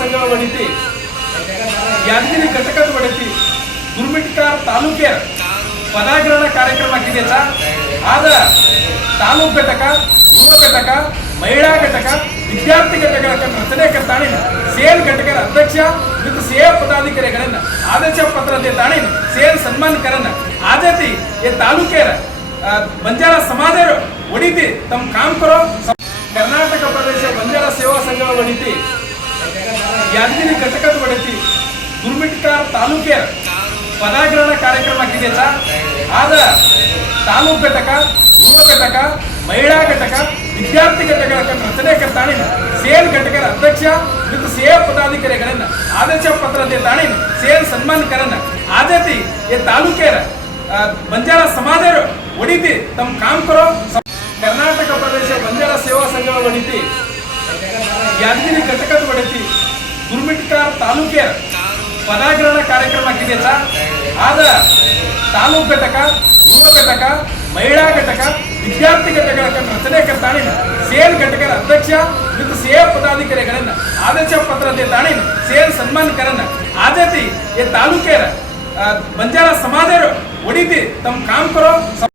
संघ वडीती यादगिरी घटकात वडती गुरमिटकार तालुक्यात पदाग्रहण कार्यक्रम आखिदेचा आज तालूक घटक ಯುವ ಘಟಕ ಮಹಿಳಾ ಘಟಕ ವಿದ್ಯಾರ್ಥಿ ಘಟಕಗಳ ರಚನೆ ಕರ್ತಾನೆ ಸೇಲ್ ಘಟಕದ ಅಧ್ಯಕ್ಷ ಮತ್ತು ಸೇಲ್ ಪದಾಧಿಕಾರಿಗಳನ್ನ ಆದೇಶ ಪತ್ರತೆ ತಾಣೆ ಸೇಲ್ ಸನ್ಮಾನ ಕರನ ಆಜತಿ ये तालुके ಬಂಜಾರ ಸಮಾಜ ಒಡಿತಿ ತಮ್ಮ ಕಾಮ್ ಕರೋ ಕರ್ನಾಟಕ ಪ್ರದೇಶ ಬಂಜಾರ ಸೇವಾ ಸಂಘ ಒಡಿತಿ ಯಾದಗಿರಿ ಘಟಕದ ಒಡಿತಿ ಗುರುಮಿಟ್ಕಾರ ತಾಲೂಕೆ ಪದಾಗ್ರಹಣ ಕಾರ್ಯಕ್ರಮ ಆಗಿದೆ ಆದ ತಾಲೂಕ್ ಘಟಕ ಯುವ ಘಟಕ ಮಹಿಳಾ ಘಟಕ ವಿದ್ಯಾರ್ಥಿ ಘಟಕಗಳ ರಚನೆ ಕರ್ತಾನೆ ಸೇಲ್ ಘಟಕದ ಅಧ್ಯಕ್ಷ ಮತ್ತು ಸೇಲ್ ಪದಾಧಿಕಾರಿಗಳನ್ನ ಆದೇಶ ಪತ್ರತೆ ತಾಣೆ ಸೇಲ್ ಸನ್ಮಾನ ಕರನ ಆಜತಿ ये तालुके ಬಂಜಾರ ಸಮಾಜ ಒಡಿತಿ ತಮ್ಮ ಕಾಮ್ ಕರೋ ಕರ್ನಾಟಕ ಪ್ರದೇಶ ಬಂಜಾರ ಸೇವಾ ಸಂಘ ಒಡಿತಿ ಯಾದಗಿರಿ ಘಟಕದ ಒಡಿತಿ ಗುರುಮಿಟ್ಕಾರ ತಾಲೂಕೆ ಪದಾಗ್ರಹಣ ಕಾರ್ಯಕ್ರಮ ಆಗಿದೆ ಆದ ತಾಲೂಕ್ ಘಟಕ ಯುವ ಘಟಕ ಮಹಿಳಾ ಘಟಕ ವಿದ್ಯಾರ್ಥಿ ಘಟಕಗಳ ರಚನೆ ಕರ್ತಾನೆ ಸೇಲ್ ಘಟಕದ ಅಧ್ಯಕ್ಷ ಮತ್ತು ಸೇಲ್ ಪದಾಧಿಕಾರಿಗಳನ್ನ ಆದೇಶ ಪತ್ರತೆ ತಾಣೆ ಸೇಲ್ ಸನ್ಮಾನ ಕರನ ಆಜತಿ ये तालुके ಬಂಜಾರ ಸಮಾಜ ಒಡಿತಿ ತಮ್ಮ ಕಾಮ್ ಕರೋ